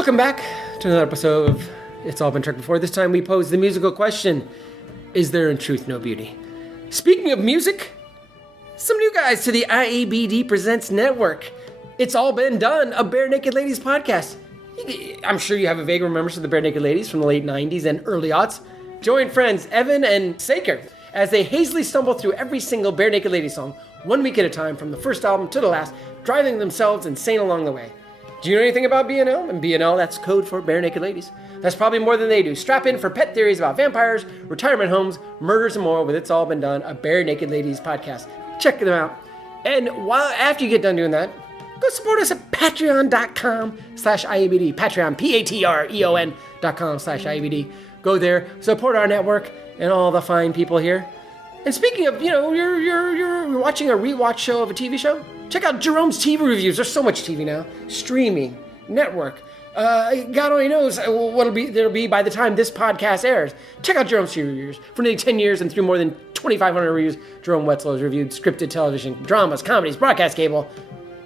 Welcome back to another episode of It's All Been Tricked Before. This time we pose the musical question, is there in truth no beauty? Speaking of music, some new guys to the IABD Presents network. It's All Been Done, a Bare Naked Ladies podcast. I'm sure you have a vague remembrance of the Bare Naked Ladies from the late 90s and early aughts. Join friends Evan and Saker as they hazily stumble through every single Bare Naked Ladies song, 1 week at a time from the first album to the last, driving themselves insane along the way. Do you know anything about BNL? And BNL, that's code for Bare Naked Ladies. That's probably more than they do. Strap in for pet theories about vampires, retirement homes, murders, and more with It's All Been Done, a Bare Naked Ladies podcast. Check them out. And after you get done doing that, go support us at patreon.com/IABD. Patreon, patreon.com/IABD. Go there, support our network and all the fine people here. And speaking of, you're watching a rewatch show of a TV show, check out Jerome's TV reviews. There's so much TV now. Streaming, network. God only knows what'll be by the time this podcast airs. Check out Jerome's TV reviews. For nearly 10 years and through more than 2,500 reviews, Jerome Wetzel has reviewed scripted television, dramas, comedies, broadcast cable,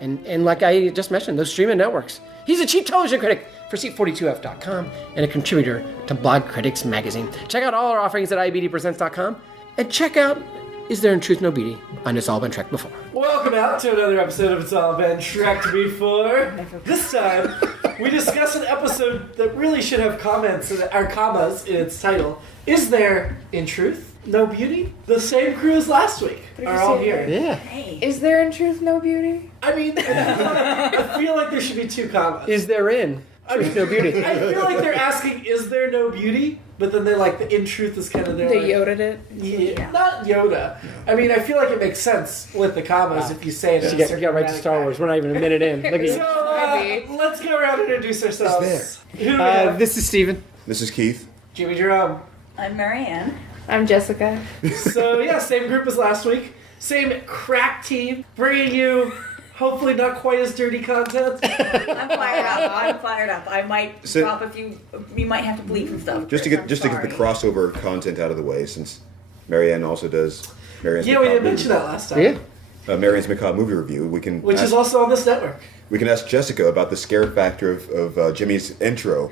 and like I just mentioned, those streaming networks. He's a chief television critic for Seat42f.com and a contributor to Blog Critics magazine. Check out all our offerings at IABDpresents.com and check out Is There in Truth No Beauty on It's All Been Trekked Before. Welcome out to another episode of It's All Been Trekked Before. This time, we discuss an episode that really should have commas in its title. Is there, in truth, no beauty? The same crew as last week are all here. Yeah. Hey. Is there in truth no beauty? I mean, I feel like there should be two commas. Is there in truth no beauty? I feel like they're asking, is there no beauty? But then they're like, the in truth is kind of their... They Yoda'd it? Yeah, not Yoda. I mean, I feel like it makes sense with the commas if you say it. You got right to Star Wars. We're not even a minute in. Look at you. So, let's go around and introduce ourselves. Who do we have? This is Steven. This is Keith. Jimmy-Jerome. I'm Marianne. I'm Jessica. So, yeah, same group as last week. Same crack team. Bringing you, hopefully not quite as dirty content. I'm fired up. I might drop a few. You might have to bleep and stuff. Just to get the crossover content out of the way, since Marianne also does Marianne's Yeah, we didn't mention that last time. Yeah. Marianne's Macabre movie review. Which is also on this network. We can ask Jessica about the scare factor of Jimmy's intro.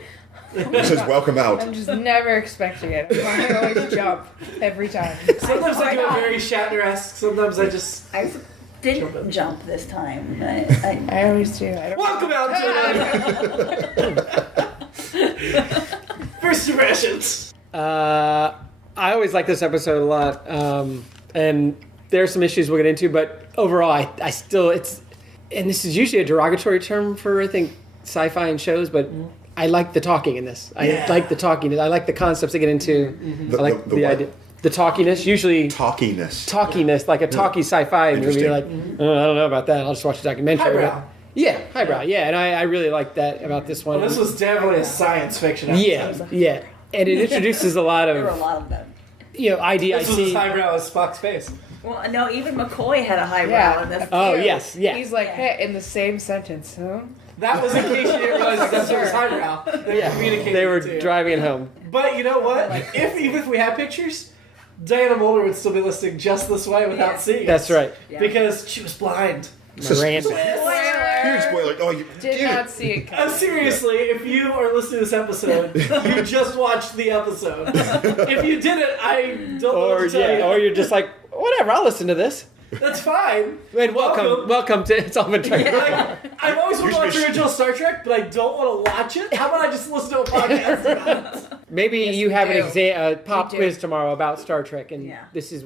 It says, welcome out. I'm just never expecting it. I always jump every time. Sometimes I go very Shatner-esque. Sometimes I just... I didn't jump this time. I always do. I don't Welcome out to First impressions. I always like this episode a lot, and there are some issues we'll get into, but overall, I still, and this is usually a derogatory term for, I think, sci-fi and shows, but I like the talking in this. I like the talking. I like the concepts they get into. I like the idea. The talkiness, usually... Talkiness, like a talky sci-fi movie. You're like, oh, I don't know about that. I'll just watch a documentary. Highbrow. Yeah, highbrow. Yeah, and I really like that about this one. Well, this was definitely a science fiction episode. Yeah. And it introduces a lot There were a of, lot of them. IDIC. This was as highbrow as Spock's face. Well, no, even McCoy had a highbrow in this. Oh, too. yes, yeah. He's like, hey, in the same sentence, huh? That was in case you didn't realize that's what was highbrow. They were communicating. They were too. driving it home. But you know what? Even if we had pictures, Diana Muldaur would still be listening just this way without seeing That's us. right. Yeah. Because she was blind. Marianne. Huge spoiler. Oh, you Did not see it coming. Seriously, if you are listening to this episode, you just watched the episode. If you didn't, I don't know what to tell you. Or you're just like, whatever, I'll listen to this. That's fine. And welcome to It's All Been Trekked Before. I've always wanted to watch the original Star Trek, but I don't want to watch it. How about I just listen to a podcast about it? Maybe Yes, you have you do. a pop You do. quiz tomorrow about Star Trek, and Yeah. this is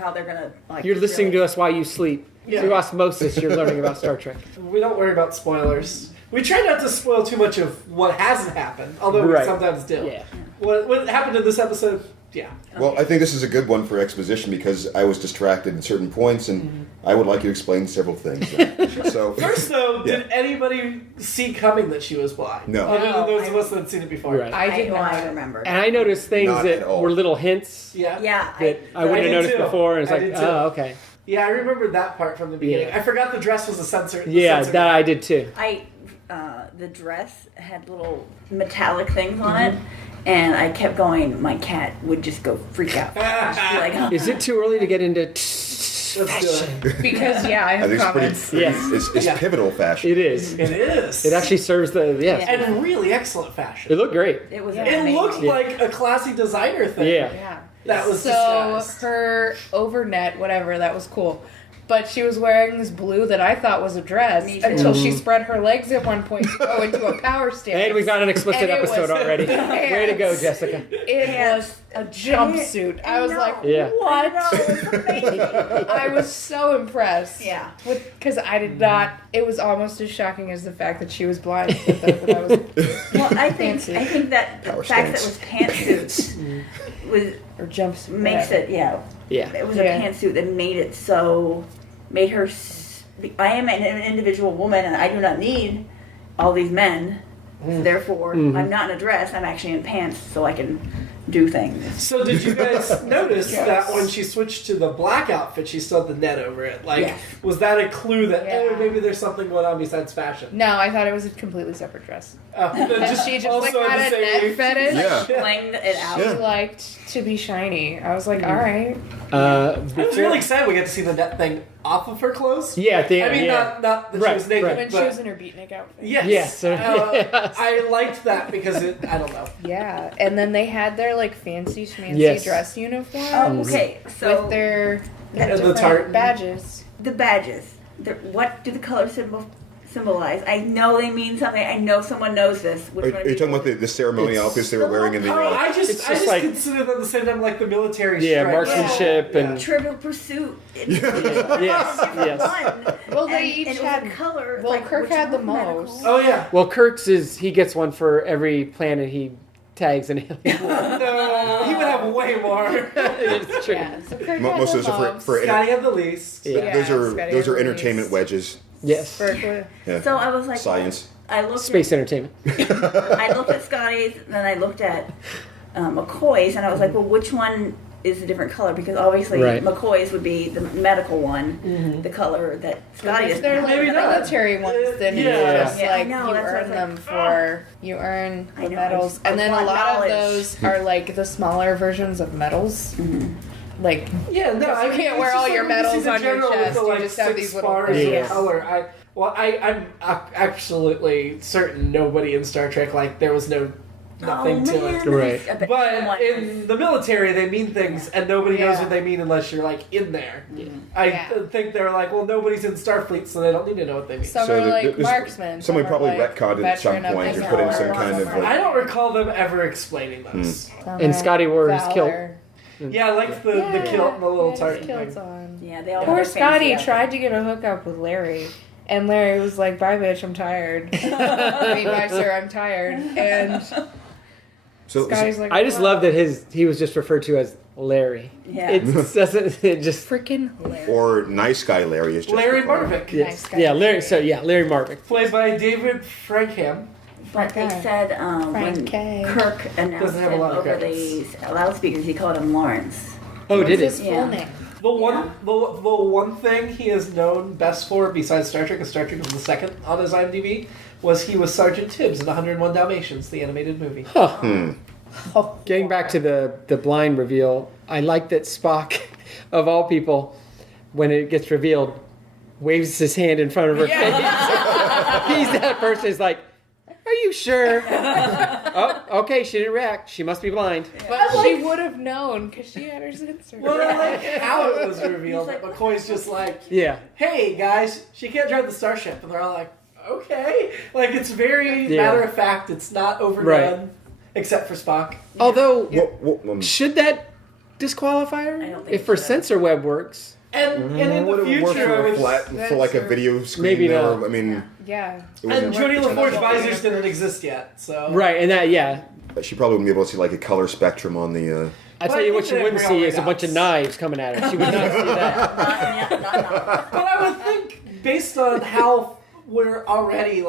how they're gonna. you're listening to us while you sleep. Yeah. Through osmosis, you're learning about Star Trek. We don't worry about spoilers. We try not to spoil too much of what hasn't happened, although Right. we sometimes do. Yeah. What happened in this episode? Yeah. Well, I think this is a good one for exposition because I was distracted at certain points, and I would like you to explain several things. So First, though, did anybody see coming that she was blind? No. Other than those of us that had seen it before. Right. I did not. I remember. And I noticed things Not at that all. were little hints Yeah. Yeah. that I wouldn't did have noticed too. before, and it's I like, did too. oh, okay. Yeah, I remember that part from the beginning. Yeah. I forgot the dress was a sensor. Yeah, that I did too. The dress had little metallic things on it, and I kept going. My cat would just go freak out. She'd be like, oh. Is it too early to get into Let's do it. Because I I have think comments. it's Yeah. pivotal fashion. It is. It is. It actually serves the yes. Yeah. And really excellent fashion. It looked great. It was Yeah. It amazing. looked like a classy designer thing. Yeah. Yeah. That was so disguised. her overnet, whatever, that was cool. But she was wearing this blue that I thought was a dress Me too. until she spread her legs at one point to go into a power stance. And we got an explicit And it episode was already. pants. Way to go, Jessica. It was a jumpsuit. I was like, Yeah. what? I know, it was amazing. I was so impressed. Yeah. Because I did not. It was almost as shocking as the fact that she was blind. That I was, Well, I think Pantsuit. that the Power fact that stance. it was pantsuit was or jumps makes whatever. it Yeah. It was Yeah. a pantsuit that made her. I am an individual woman, and I do not need all these men. So therefore, I'm not in a dress. I'm actually in pants, so I can do things. So did you guys notice Yes. that when she switched to the black outfit, she still had the net over it? Like, Yes. was that a clue that Yeah. maybe there's something going on besides fashion? No, I thought it was a completely separate dress. That She just also like had the a same- neck fetish. Yeah. Flinged it out. She Yeah. liked to be shiny. I was like, all right. I was really excited we get to see the net thing off of her clothes. Yeah, at the I end, mean, yeah. not that Right, she was naked, right. When but she was in her beatnik outfit. yes, Yes. Yes. I liked that because I don't know. Yeah, and then they had their like fancy schmancy Yes. dress uniform Oh, okay. So with their And the different tartan. badges. the badges. What do the colors symbolize? I know they mean something. I know someone knows this. Which one Are of you you- talking about the ceremony It's- outfits they were wearing in the? Oh, I It's just just like- consider them at the same time like the military Yeah, stripes. marksmanship and Trivial Pursuit. yes. Well, they and each it was had- a color. well, like, Kirk which had the was medical. most. Oh yeah. Well, Kurt's he gets one for every planet he tags an alien. No, he would have way more. It's true. Yeah, so Kirk Mo- had most the of those are most. for Scotty had the least. Yeah. Yeah, those Scotty are had entertainment these. wedges. Yes. For- Yeah. So I was like, Science. I looked. Space entertainment. I looked at Scotty's, then I looked at McCoy's, and I was like, well, which one is a different color? Because obviously Right. McCoy's would be the medical one, the color that Scotty If is. they're like Maybe not. military ones, then Yeah. it's just Yeah, I like know, you that's what I earn was them like, for you earn I the know, medals, I and then a want lot knowledge. of those are like the smaller versions of medals. Like Yeah, no, Because you can't it's wear just all like your when you see medals the on your general with chest, the, you like, just have 6 these little bars Yeah. of color. I'm absolutely certain nobody in Star Trek there was nothing to it. Right. I bet But someone in the military, they mean things, and nobody knows Yeah. what they mean unless you're in there. I Yeah. think they're like, well, nobody's in Starfleet, so they don't need to know what they mean. some So are the- like this- marksmen. Someone some are, probably like, retconned it at some veteran of point the and put in war, some kind of some are I don't recall them ever explaining this. some And are Scotty wore his kilt. valor. Yeah, I liked the kilt and the little Yeah, his tartan kilt's thing. on. Yeah, they all Poor have their Scotty fancy tried to get a hookup with Larry, and Larry was like, "Bye, bitch, I'm tired." I mean, bye, sir, I'm tired. And So, Scotty's like, I just "Well, love that he was just referred to as Larry. Yeah. It doesn't. It just. freaking Larry. or nice guy Larry is just Larry required. Marvick, Yes. guy. Yeah, Larry. So yeah, Larry Marvick. played by David Frankham. But they Okay. said when Frank K. Kirk announced Doesn't have a him lot of over credits. the loudspeakers, he called him Lawrence. Oh, What's did his it? Yeah. full name? The one thing he is known best for, besides Star Trek, and Star Trek was the second on his IMDb, was he was Sergeant Tibbs in 101 Dalmatians, the animated movie. Oh, Getting back to the blind reveal, I like that Spock, of all people, when it gets revealed, waves his hand in front of her face. He's that person who's like, "Are you sure?" Oh, okay. She didn't react. She must be blind. but she would have known because she had her sensor. Well, I like how it was revealed. He's That like, McCoy's just like, Yeah. hey guys, she can't drive the starship, and they're all like, okay. Like it's very Yeah. matter of fact. It's not overdone, Right. except for Spock. Although, What, should that disqualify her? I don't think If her so. sensor web works. And in would the it work future, for a it's- flat, for like a That's video screen? Maybe though? not. I mean, Yeah. it wouldn't- and Jodie LaForge It's visors didn't exist yet, so Right, and that, yeah. she probably wouldn't be able to see like a color spectrum on the. I Well, tell I you what think she they wouldn't have see real is a bunch of dots. knives coming at her. She would not see that. Not. But I would think, based on how we're already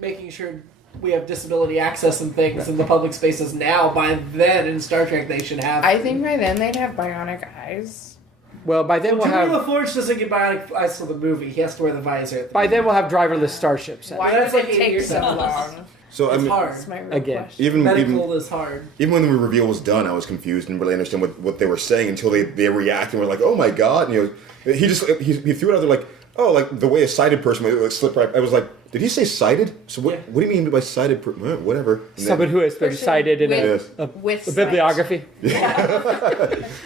making sure we have disability access and things in the public spaces now, by then in Star Trek they should have. I think by then they'd have bionic eyes. Well, by then Well, we'll Jimmy have LaForge doesn't get bionic eyes for the movie. He has to wear the visor. driverless starships. Why That's did like it 8 take years so ago. long? So I It's mean, hard. That's my real Again. question. even Medical is hard. even when the reveal was done, I was confused and really understand what they were saying until they reacted and were like, "Oh my god!" And He threw it out there like, oh, like the way a sighted person would like, slip right. I was like, did he say sighted? So what do you mean by sighted? Whatever. And Someone who has been cited in a bibliography.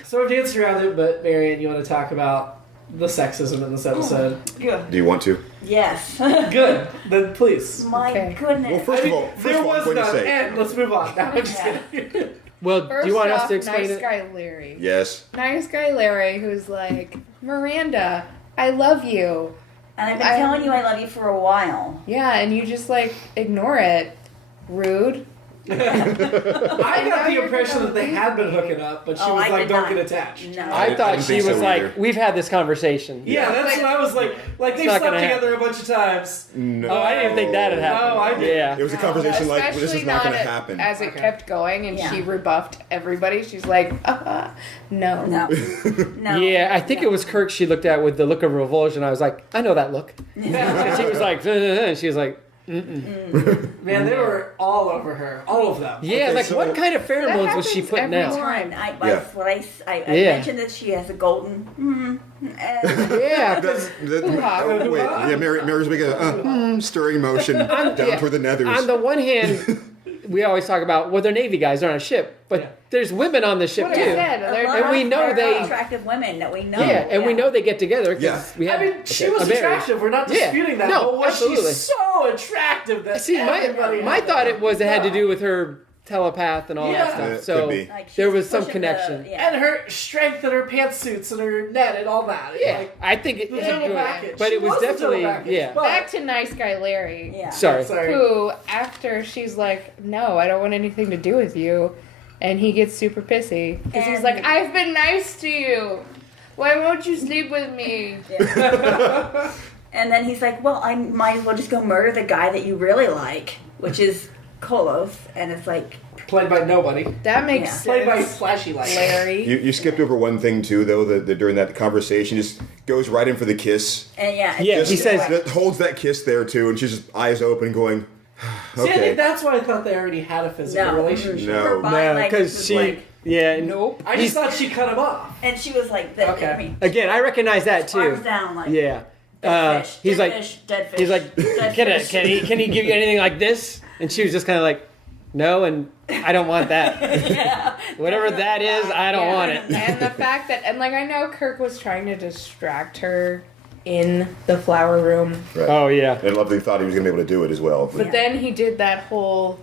So we've danced around it, but Marianne, you want to talk about the sexism in this episode? Good. Do you want to? Yes. Good. Then please. My Okay. goodness. Well, first of all, There I'm was going to none, say and let's move on. No, I'm just kidding. Well, First do you want off, us to explain nice it? guy Larry. yes. Nice guy Larry, who's like, Miranda, I love you. And I've been telling you I love you for a while. Yeah, and you just like ignore it. Rude. I now got the you're impression gonna that they leave had been me. hooking up, but she Oh, was I like, did don't not. get attached. No. I didn't thought she think so was like, either. we've had this conversation. Yeah, that's what I was like they've not slept gonna together a bunch of times. No. Oh, I didn't think that had happened. No, I did. Yeah. It was a conversation like, well, this Especially is not going to at- happen. As it Okay. kept going and Yeah. she rebuffed everybody, she's like, no. No. No. Yeah, I think No. it was Kirk she looked at with the look of revulsion. I was like, I know that look. And she was like, and she was like, Man, they were all over her. All of them. yeah, Okay, like so- what kind of pheromones was she happens putting every out? time. I Yeah. mentioned that she has a golden. Yeah, 'cause Oh, wait, yeah, Mary's making a stirring motion down yeah. toward the nethers. on the one hand, we always talk about, well, they're Navy guys, they're on a ship, but Yeah. there's women on the ship What too. I said, And we know they- attractive women that we know. Yeah, and we know they get together because Yeah. we have. I mean, she okay, was a marriage. attractive. We're not Yeah. disputing that. No, but was absolutely. she so attractive that See, everybody my had thought her? it was it had to do with her telepath and all Yeah. that stuff. It So could be. Like, there she's was some pushing the- connection. yeah. And her strength and her pantsuits and her net and all that. Yeah, Like, I think it the had to total do with package. it. But She it was the total definitely, package, yeah. but- Back to nice guy Larry. Yeah. Sorry. Who, after she's like, no, I don't want anything to do with you, and he gets super pissy because he's And- like, I've been nice to you. Why won't you sleep with me? Yeah. And then he's like, well, I might as well just go murder the guy that you really like, which is Kolos. And it's like, Played by nobody. That makes Yeah. Played by sense. flashy lights. Larry. You skipped over one thing too, though. That during that conversation, just goes right in for the kiss. and yeah. Yeah, it's he just says like- That holds that kiss there too, and she's just eyes open, going, See, I okay. think that's why I thought they already had a physical No. relationship. No. her body No, language because was she, like, yeah. Nope. I just thought she cut him off. and she was like, that, Okay. I mean, Again, I recognize that too. arms down, like, Yeah. dead fish, He's dead like, fish, dead fish, he's like, dead fish. can he give you anything like this? And she was just kind of like, no, and I don't want that. Yeah. Whatever that is, I don't Yeah. want it. And the fact that, and like, I know Kirk was trying to distract her in the flower room, Right. Oh yeah. And Lovely thought he was going to be able to do it as well. but Yeah. then he did that whole,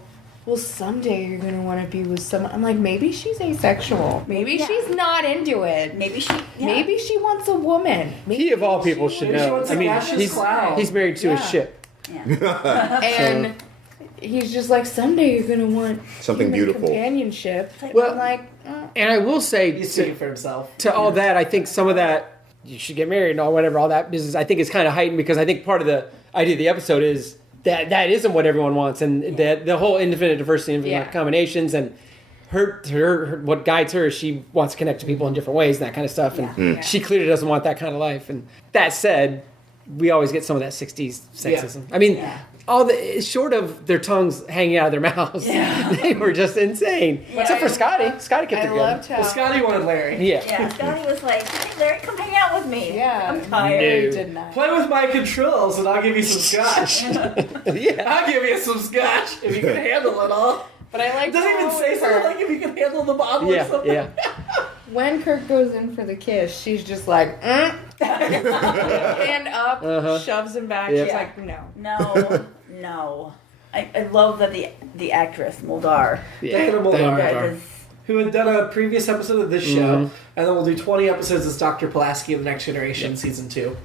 well, someday you're gonna want to be with someone. I'm like, maybe she's asexual. Maybe Yeah. she's not into it. Maybe she, yeah. Maybe she wants a woman. Maybe He of all people should Maybe she know. wants I a mean, gaseous cloud. he's married to Yeah. a ship. Yeah. And he's just like, someday you're gonna want Something human beautiful. companionship. Well- I'm like, And I will say He's speaking for himself. to all that, I think some of that you should get married and all whatever, all that business, I think is kind of heightened because I think part of the idea of the episode is that isn't what everyone wants, and that the whole infinite diversity, infinite Yeah. combinations, and her what guides her is she wants to connect to people in different ways and that kind of stuff, and Yeah. she clearly doesn't want that kind of life. And that said, we always get some of that '60s sexism. I mean. Yeah. All the short of their tongues hanging out of their mouths, Yeah. they were just insane. Yeah. Except for Scotty. Scotty kept I it good. loved how Well, Scotty wanted Larry. Yeah. Yeah, Scotty was like, hey, Larry, come hang out with me. Yeah. I'm tired. Larry No. did not. Play with my controls and I'll give you some scotch. Yeah. I'll give you some scotch if you can handle it all. But I like It doesn't even how say something Kirk- like if you can handle the bottle or Yeah. something. Yeah. when Kirk goes in for the kiss, she's just like, hand up, Uh-huh. shoves him back. Yeah. She's like, no. No, no. I love that the actress, Muldaur, Diana Muldaur. Diana that Muldaur. is, Who had done a previous episode of this show, and then we'll do 20 episodes as Dr. Pulaski in the Next Generation season 2.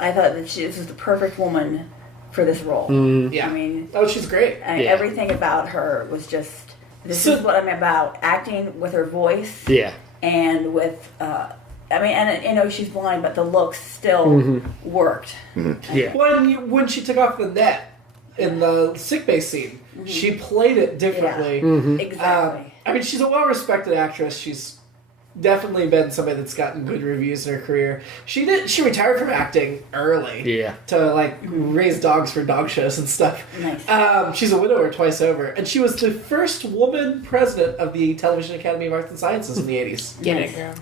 I thought that this was the perfect woman for this role. Yeah. I mean, Oh, she's great. and Yeah. everything about her was just, this So- is what I'm about. Acting with her voice Yeah. and with, I mean, and you know, she's blind, but the looks still worked. Yeah. When she took off the net in the sickbay scene, she played it differently. Exactly. I mean, she's a well-respected actress. She's definitely been somebody that's gotten good reviews in her career. She retired from acting early. Yeah. To like raise dogs for dog shows and stuff. Nice. She's a widower twice over, and she was the first woman president of the Television Academy of Arts and Sciences in the 80s. Get it, girl.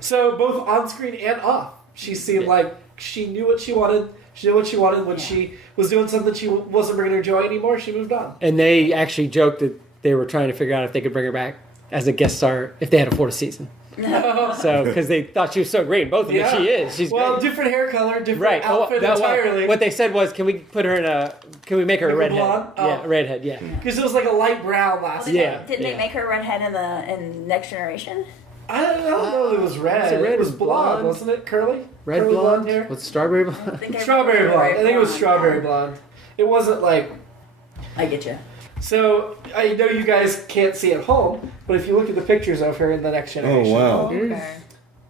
So both on screen and off, she seemed like she knew what she wanted. She knew what she wanted when she was doing something she wasn't bringing her joy anymore. She moved on. And they actually joked that they were trying to figure out if they could bring her back as a guest star if they had a fourth season. So, because they thought she was so great in both of them. She is. She's well, great. different hair color, different Right. outfit entirely. What they said was, can we put her in a? Can we make her a Make her redhead? blonde? Oh. Yeah, redhead. Yeah. Because it was like a light brown last time. Yeah. Didn't they make her redhead in Next Generation? I don't know if it was red. Was it red It was or blonde, blonde? wasn't it? Curly? Red Curly blonde hair? with strawberry blonde. Strawberry blonde. I think it was strawberry blonde. It wasn't like... I get you. So, I know you guys can't see at home, but if you look at the pictures of her in The Next Generation... Oh, wow. Okay.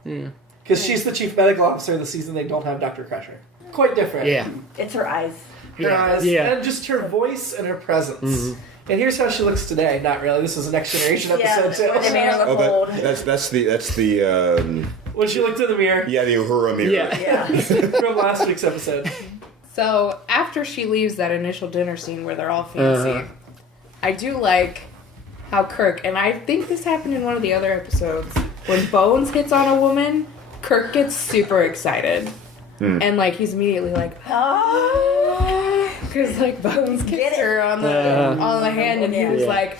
Yeah. Because she's the chief medical officer of the season they don't have Dr. Crusher. Quite different. Yeah. It's her eyes. Her eyes, Yeah. and just her voice and her presence. Mhm. And here's how she looks today. Not really. This is a Next Generation episode too. They made her look Oh, old. that's the When she looked in the mirror yeah, the Uhura mirror. Yeah. Yeah. from last week's episode. So after she leaves that initial dinner scene where they're all fancy, I do like how Kirk, and I think this happened in one of the other episodes, when Bones hits on a woman, Kirk gets super excited. And like he's immediately like, because like Bones kissed her on the hand, and he was Yeah. like,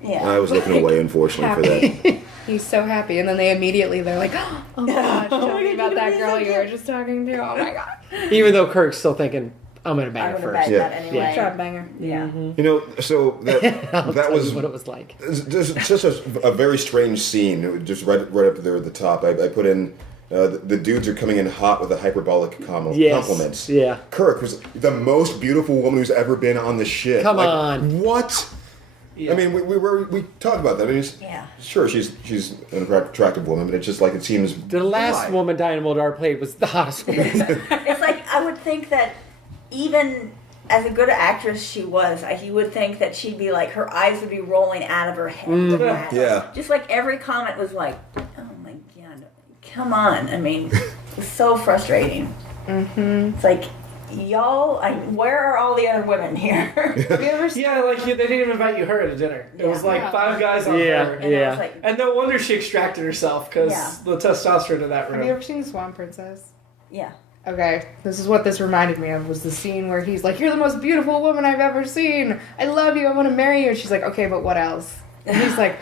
Yeah. I was looking away, unfortunately, for that. happy. He's so happy, and then they're like, oh my gosh, tell me about that girl you were just talking to. Oh my god, Even though Kirk's still thinking, I'm gonna bang I'm her gonna first. bag Yeah. that anyway. trap banger. Yeah. You know, so that I'll that tell was you what it was like. there's just a very strange scene. It was just right up there at the top. I put in the dudes are coming in hot with the hyperbolic compliments. Yeah. Kirk was the most beautiful woman who's ever been on the ship. Come Like, on. What? Yeah. I mean, we talked about that. I mean, Yeah. sure, she's an attractive woman, but it's just like it seems. The last why? woman Diana Muldaur played was the hottest woman. It's like, I would think that even as a good actress she was, you would think that she'd be like, her eyes would be rolling out of her head. Yeah. Just like every comment was like, oh my god, come on. I mean, it's so frustrating. Mm-hmm. It's like, y'all, where are all the other women here? Have you ever seen? Yeah, like they didn't even invite you her at a dinner. It was like Yeah. 5 guys on Yeah. her. And I was like, And no wonder she extracted herself because Yeah. the testosterone in that Have you room. ever seen Swan Princess? yeah. Okay, this is what this reminded me of, was the scene where he's like, you're the most beautiful woman I've ever seen. I love you. I want to marry you. And she's like, okay, but what else? And he's like,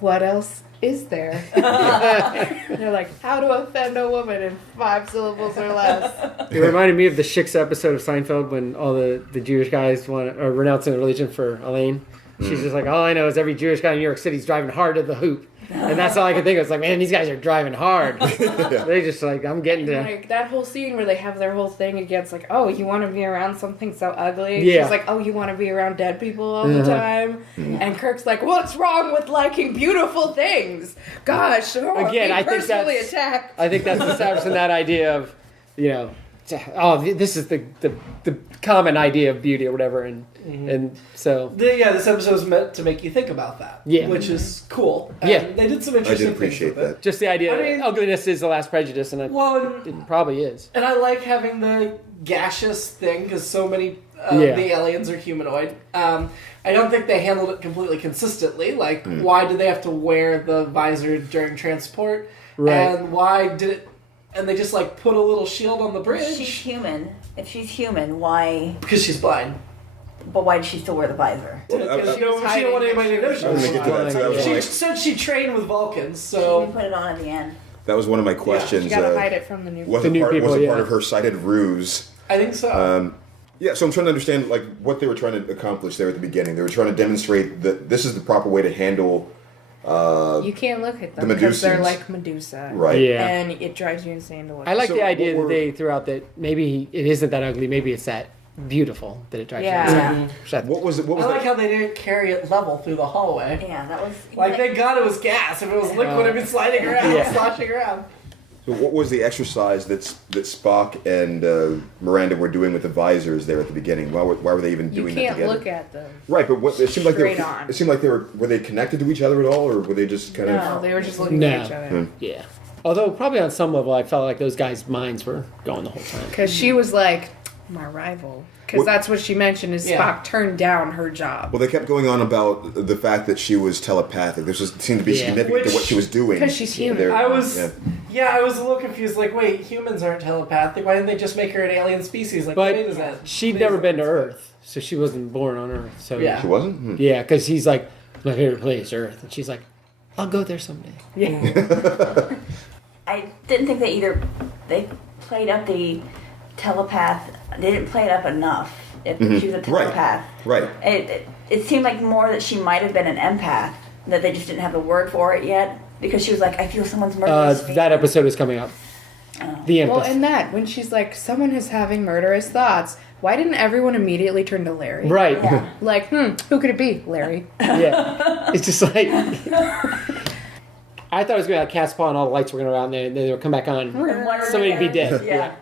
what else is there? And they're like, how to offend a woman in 5 syllables or less. It reminded me of the Shik's episode of Seinfeld when all the Jewish guys are renouncing their religion for Elaine. She's just like, all I know is every Jewish guy in New York City's driving hard to the hoop. And that's all I could think of. It's like, man, these guys are driving hard. They just like, I'm getting to... Like, that whole scene where they have their whole thing against, like, oh, you want to be around something so ugly? Yeah. She's like, oh, you want to be around dead people all the time? And Kirk's like, what's wrong with liking beautiful things? Gosh, Again, I think personally that's- attacked. I think that's establishing that idea of, you know, oh, this is the common idea of beauty or whatever. And so... This episode was meant to make you think about that. Yeah. Which is cool. And Yeah. they did some I interesting did appreciate things with that. it. Just the idea I mean- that ugliness is the last prejudice, and it probably is. And I like having the gaseous thing because so many Yeah. the aliens are humanoid. I don't think they handled it completely consistently. Like, why did they have to wear the visor during transport? Right. And why did it... And they just, like, put a little shield on the bridge. She's human. If she's human, why? Because she's blind. But why did she still wear the visor? Because she was don't want hiding anybody to know she I was was gonna get to blind. that. So that was She like, said she trained with Vulcans, She so... didn't put it on at the end. that was one of my questions. You gotta hide it from the new Was The it new part people, was it yeah. part of her cited ruse? I think so. Yeah, so I'm trying to understand like what they were trying to accomplish there at the beginning. They were trying to demonstrate that this is the proper way to handle You can't look at them the because they're Medusans. like Medusa. right. Yeah. And it drives you insane to look I like So the idea what that were- they threw out that maybe it isn't that ugly, maybe it's that beautiful that it drives Yeah. you Yeah. insane. Which I- What was it? What was I like that? how they didn't carry it level through the hallway. Yeah, that was... Like, thank God it was gas. If it was liquid, it'd be sliding around, Yeah. sloshing around. So what was the exercise that Spock and Miranda were doing with the visors there at the beginning? Why were they even You doing that can't together? look at them. Right, but it seemed like Straight on. it seemed like were they connected to each other at all, or were they just kind No, of? they were just looking No. at each other. Yeah. Although probably on some level, I felt like those guys' minds were going the whole time. Because she was like, my rival. Because What- that's what she mentioned is Yeah. Spock turned down her job. Well, they kept going on about the fact that she was telepathic. This seemed to be Yeah. significant to what she was doing. 'Cause she's human. They're- I was, yeah. I was a little confused. Like, wait, humans aren't telepathic. Why didn't they just make her an alien species? Like, But wait, is that? she'd never been to Earth, so she wasn't born on Earth. So Yeah. She wasn't. Hmm. yeah, because he's like, my favorite place, Earth, and she's like, I'll go there someday. Yeah. I didn't think they played up the telepath. They didn't play it up enough. If she was a telepath, Right. it seemed like more that she might have been an empath. That they just didn't have the word for it yet because she was like, I feel someone's murderous. That episode is coming up. The Empress. Well, and that, when she's like, someone is having murderous thoughts, why didn't everyone immediately turn to Larry? Right. Yeah. Like, who could it be? Larry. Yeah. It's just like I thought it was going to cast upon, all the lights were going to go out, and then they would come back on. And one or Somebody'd be the dead. other. Yeah.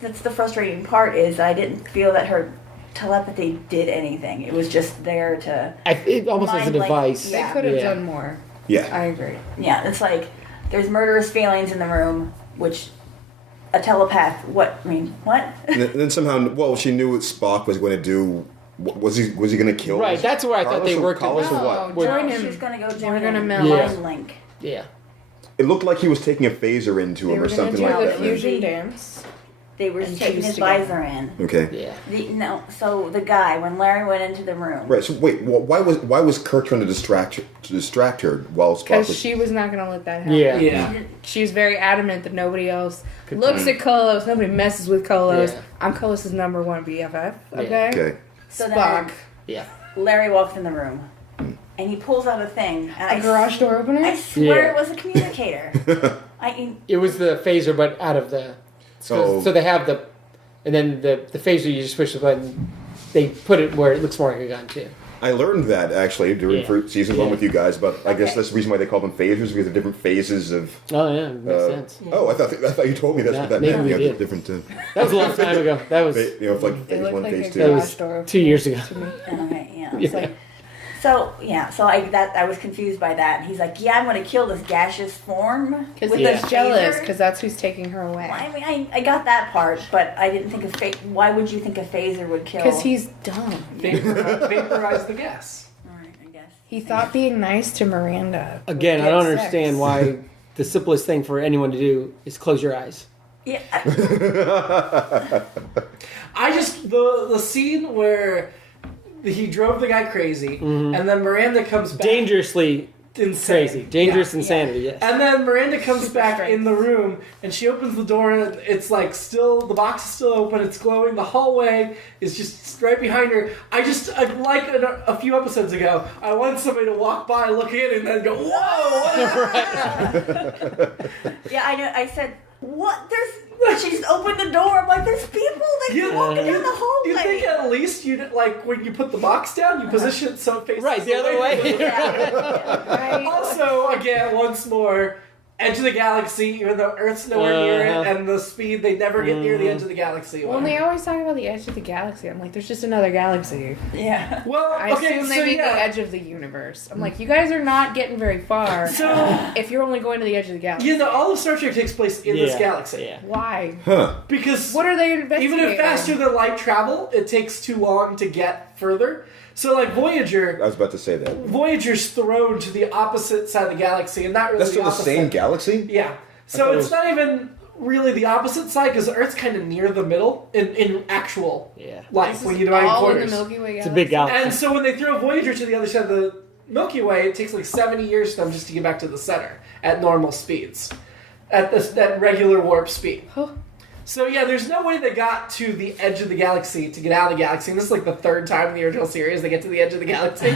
That's the frustrating part is I didn't feel that her telepathy did anything. It was just there to. It almost as a Mind blank. device. They Yeah. could have Yeah. done more. Yeah. I agree. Yeah, it's like there's murderous feelings in the room, which a telepath. What I mean, what? And then somehow, well, she knew what Spock was going to do. Was he going to kill? Right, that's where I thought they worked Carlos it. or No. what? Well, Join She him. was gonna go They were join gonna him. meld. Yeah. Mind link. Yeah. It looked like he was taking a phaser into They him were or going to something do like the that. fusion dance. They were And taking choose his together. visor in. Okay. Yeah. So the guy when Larry went into the room. Right. So wait, why was Kirk trying to distract her while Spock Because was? she was not going to let that happen. Yeah. Yeah. She was very adamant that nobody else looks at Kolos. Nobody messes with Kolos. Yeah. I'm Kolos' number one BFF. Okay. Okay. So Spock. Yeah. then Larry walks in the room, and he pulls out a thing. And A garage door opener. I swear Yeah. it was a communicator. It was the phaser, but out of the. So they have the. And then the phaser, you just push the button. They put it where it looks more like a gun, too. I learned that actually during Yeah. season one Yeah. with you guys, but I guess Okay. that's the reason why they call them phasers because they're different phases of. Oh, yeah. Makes sense. Oh, I thought you told me that's Yeah, what that maybe meant. we Yeah, did. different. That was a long time ago. That was It's like They phase look one, like phase a two. that garage was door opener 2 years ago. to me. Okay, yeah. It's like, so I was confused by that. And he's like, yeah, I'm going to kill this gaseous form Because with he's this jealous, phaser. because that's who's taking her away. Well, I mean, I got that part, but I didn't think why would you think a phaser would kill? Because he's dumb. Vaporize the gas. All right, I guess. He thought being nice to Miranda. would Again, I get don't sex. understand why the simplest thing for anyone to do is close your eyes. Yeah. I just the scene where he drove the guy crazy, and then Miranda comes back Dangerously insane. crazy. Dangerous Yeah. insanity, yes. And then Miranda comes Super back strength. in the room, and she opens the door, and it's like the box is still open, it's glowing, the hallway is just right behind her. Like a few episodes ago, I want somebody to walk by, look in, and then go, whoa! Yeah, I know. I said, what? She just opened the door. I'm like, there's people. They're walking down the hallway. You think at least when you put the box down, you position it so it faces Right, the other away. way. Right. Also, again, once more, edge of the galaxy, even though Earth's nowhere near it, and the speed, they never get near the edge of the galaxy. Well, and they always talk about the edge of the galaxy. I'm like, there's just another galaxy. Yeah. Well, I okay, assume so they mean yeah. the edge of the universe. I'm like, you guys are not getting very far So, if you're only going to the edge of the galaxy. you know, all of Star Trek takes place in this galaxy. Yeah. Why? Huh. Because What are they even investigating? if faster than light travel, it takes too long to get further. So, like, I Voyager, was about to say that. Voyager's thrown to the opposite side of the galaxy, and not really That's still the opposite. same galaxy? Yeah. thought So it it's was- not even really the opposite side, because Earth's kind of near the middle in actual Yeah. life, This when is you divide all in quarters. the Milky Way It's a galaxy. big galaxy. And so when they throw Voyager to the other side of the Milky Way, it takes like 70 years for them just to get back to the center at normal speeds, at regular warp speed. Huh. So yeah, there's no way they got to the edge of the galaxy to get out of the galaxy. And this is like the third time in the original series they get to the edge of the galaxy.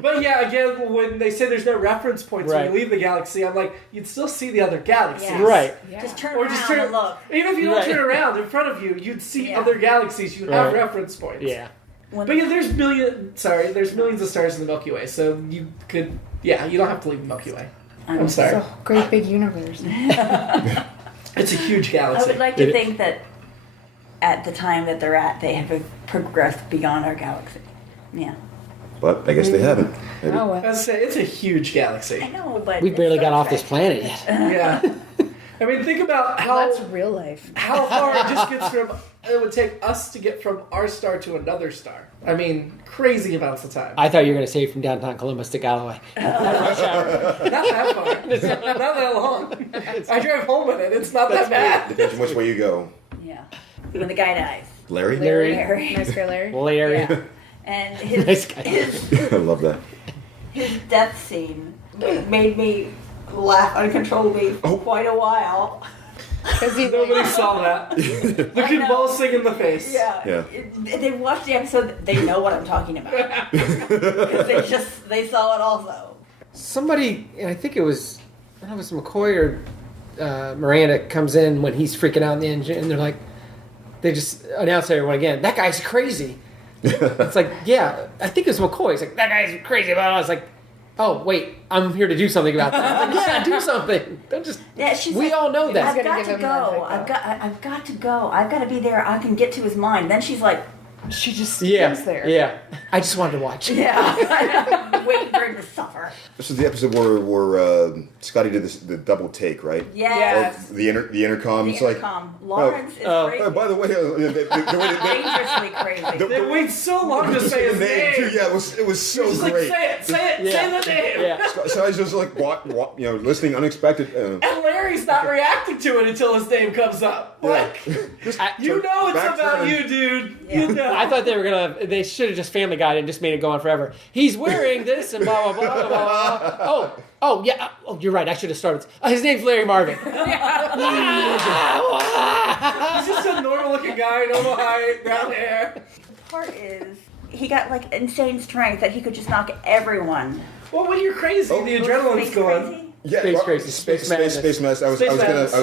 But yeah, again, when they say there's no reference points when Right. you leave the galaxy, I'm like, you'd still see the other galaxies. Yes. Right. Yeah. Just turn Or around just turn and look. Even if you don't Right. turn around in front of you, you'd see Yeah. other galaxies. You have Right. reference points. Yeah. But yeah, there's millions of stars in the Milky Way, so you don't have to leave the Milky Way. I'm It's sorry. a great big universe. It's a huge I galaxy. would like to think that at the time that they're at, they have progressed beyond our galaxy. Yeah. But I guess they haven't. Maybe. Oh, I well. was say it's a huge galaxy. I know, but We it's barely so got off this exciting. planet yet. Yeah. I mean, think about Well, that's how real life. far it just gets from. It would take us to get from our star to another star. I mean, crazy amounts of time. I thought you were going to say from downtown Columbus to Galloway. Rush hour. Not that far. Not that long. I drive home in it. It's not that bad. Depends on which way you go. Yeah. When the guy dies. Larry? Larry. Larry. Nice guy, Larry. Larry. Yeah. And Nice guy. I love that. his death scene made me laugh uncontrollably for quite a while. Because he Nobody saw that. The convulsing in the face. Yeah. They watched the episode. They know what I'm talking about. 'Cause they saw it also. Somebody, and I think it was, I don't know if it was McCoy or Miranda comes in when he's freaking out in the engine, and they're like, they just announce to everyone again, that guy's crazy. It's like, yeah, I think it's McCoy. It's like, that guy's crazy. But I was like, oh, wait, I'm here to do something about that. I'm like, yeah, do something. Don't just, Yeah, she's we like, all know that. I've He's got gonna to give him that go. I've got to go. I've got to be there. I can get to his mind. Then she's like, She just Yeah, stands there. yeah. I just wanted to watch. yeah, I'm waiting for him to suffer. This is the episode where Scotty did the double take, right? Yes. Or the intercom. The It's like, intercom. Lawrence is oh, crazy. oh, by the way, the way they Dangerously crazy. They wait so long to say his name. too. Yeah, it was so Just great. like, say it, Yeah. say the name. Yeah. So I was just like, listening unexpected. And Larry's not reacting to it until his name comes up. Like, Just you know it's back about turn. you, dude. Yeah. You know. I thought they should have just Family Guy and just made it go on forever. He's wearing this and blah, blah, blah, blah, blah. Oh, yeah. Oh, you're right. I should have started. His name's Larry Marvin. He's just a normal-looking guy, normal height, brown hair. The part is, he got like insane strength that he could just knock everyone. Well, when you're crazy, Oh. the adrenaline's Space going. crazy? Yeah, Space crazy, space madness. Space madness. I Space madness.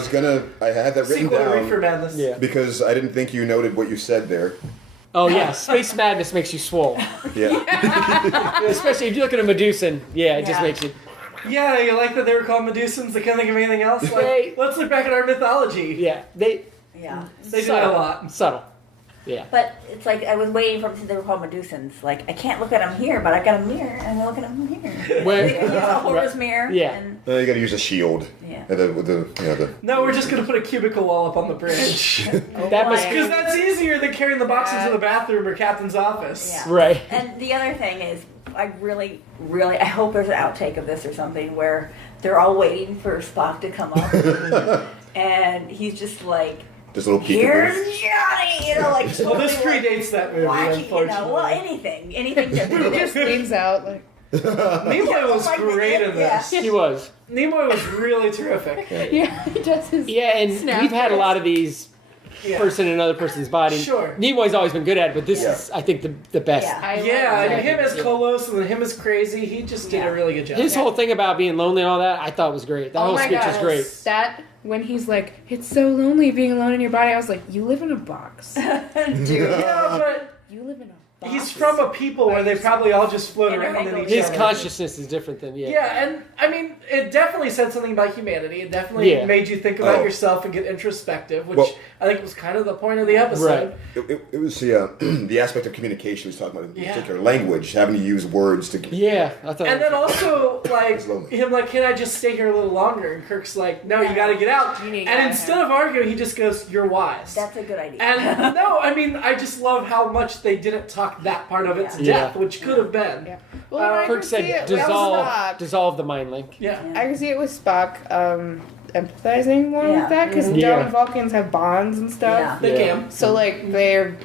I had that written Sequel to Reefer down Madness. Yeah. because I didn't think you noted what you said there. Oh, yeah. Space Madness makes you swole. Yeah. Especially if you look at a Medusan. Yeah, it just Yeah. makes you. Yeah, you like that they were called Medusans? I can't think of anything else. Like, Right. let's look back at our mythology. Yeah. They Yeah. They do that a lot. Subtle. Yeah. But it's like I was waiting for him to they were called Medusans. Like I can't look at him here, but I got a mirror and I look at him here. Where- Yeah, a horror's mirror. Yeah. And, You got to use a shield. Yeah. And the No, we're just gonna put a cubicle wall up on the bridge. That must Because that's easier than carrying the box into the bathroom or captain's office. Yeah. Right. And the other thing is, I really, I hope there's an outtake of this or something where they're all waiting for Spock to come up, and he's just like, this little "Here's peekaboo. Johnny," you know, like. Well, this totally, like, predates that movie, wacky, unfortunately. well, anything to He just leans out like. Nimoy was like great the- in this. He was. Nimoy was really terrific. Yeah, he does his. Yeah, and snap we've had a fist. lot of these Yeah. person in another person's body. Sure. Nimoy's always been good at it, but this Yeah. is, I think, the best. Yeah. I Yeah, love and him as Yeah. Kolos and then him as Crazy, he just did Yeah. a really good job. His whole thing about being lonely and all that, I thought was great. That Oh whole my speech was gosh. great. That when he's like, it's so lonely being alone in your body. I was like, you live in a box. Dude. Yeah, but You live in a box. he's from a people where they probably all just float around in each His other. consciousness is different than, Yeah, and I mean, it definitely said something about humanity. It definitely Yeah. made you think about Oh. yourself and get introspective, which Well- I think was kind of the point of the episode. Right. It was the the aspect of communication he was talking about in Yeah. particular. Language, having to use words to. Yeah, I thought. And then also, like, It's lonely. him like, can I just stay here a little longer? And Kirk's like, no, you gotta get out. You need to And get instead out. of arguing, he just goes, you're wise. That's a good idea. And no, I mean, I just love how much they didn't talk that part of it to Yeah. death, which could have been. Yeah. Well, I Kirk can see said it with Spock. dissolve the mind link. Yeah. I can see it with Spock empathizing more Yeah. with that because Yeah. dumb Vulcans have bonds and stuff. Yeah. They Yeah. can. So like they're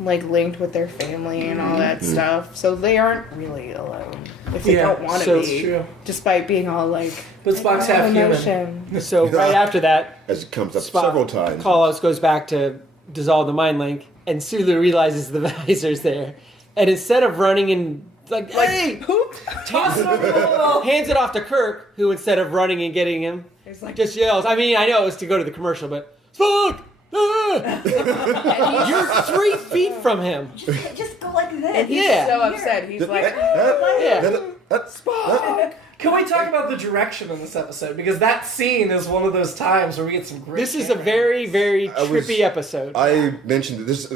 like linked with their family and all that stuff. So they aren't really alone if they Yeah, don't want to so It's be. true. Despite being all like But Spock's half human. emotion. So right after that, As it comes up Spock several times. Callouts goes back to dissolve the mind link, and Sulu realizes the visor's there, and instead of running and like hey, Hoop! Toss it over the wall! hands it off to Kirk, who instead of running and getting him, It's like just yells. I mean, I know it's to go to the commercial, but Spock! Ah! You're 3 feet from him. just go like this. and he's Yeah. so upset. He's like, Yeah. Spock. Can we talk about the direction in this episode? Because that scene is one of those times where we get some great. This is a very, very trippy episode. I mentioned this.